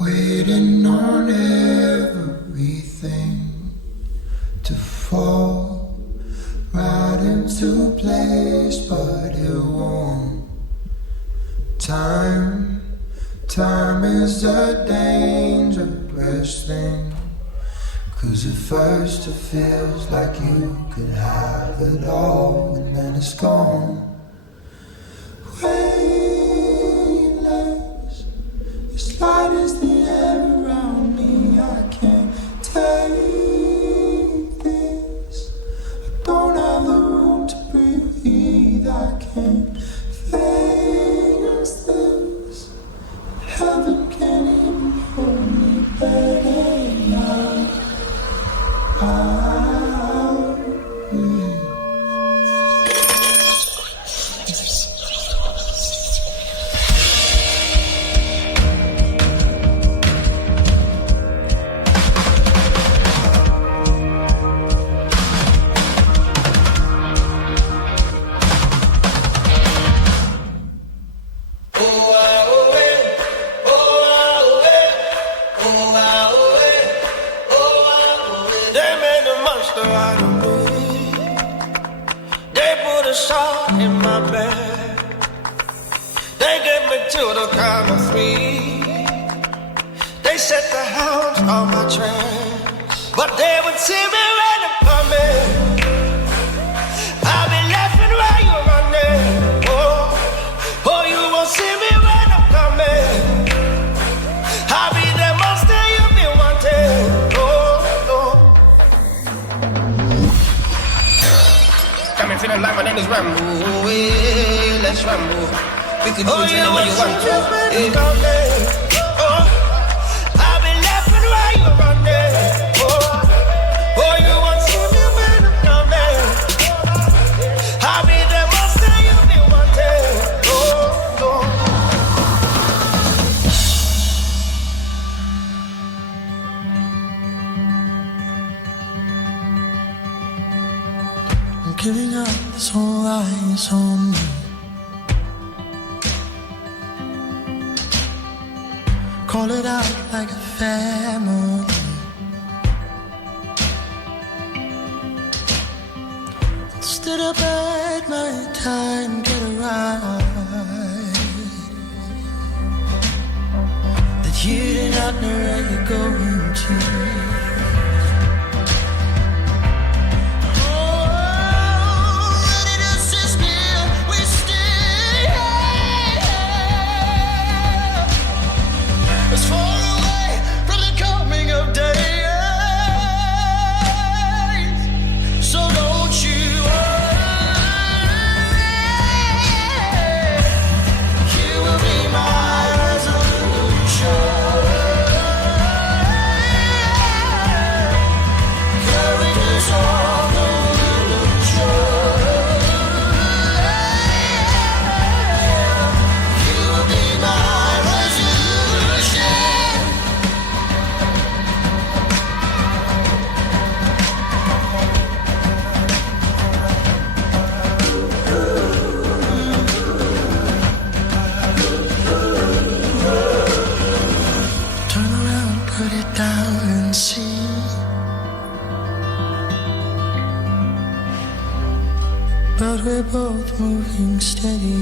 waiting on everything to fall right into place, but it won't. Time is a dangerous thing, 'cause at first it feels like you could have it all, and then it's gone. Weightless, as light as the air around me, I can't take this. I don't have the room to breathe, I can't face this. Heaven can't even hold me better now. Out of me. They put a shot in my bed. They get me to the count of 3. They set the hounds on my tracks, but they would see me when I'm coming. I'll be laughing while you're running. Oh, you won't see me when I'm coming. I'll be the monster you've been wanting. Feeling like my name is Rambo, let's Rambo. We can do it any way you want to. I'll be laughing while you're running. Oh, you won't see me when I'm coming. I'll be the monster you've been wanting. Giving up this whole eyes on you. Call it out like a family. Stood up at my time, get a ride. That you did not know where you're going to. But we're both moving steady.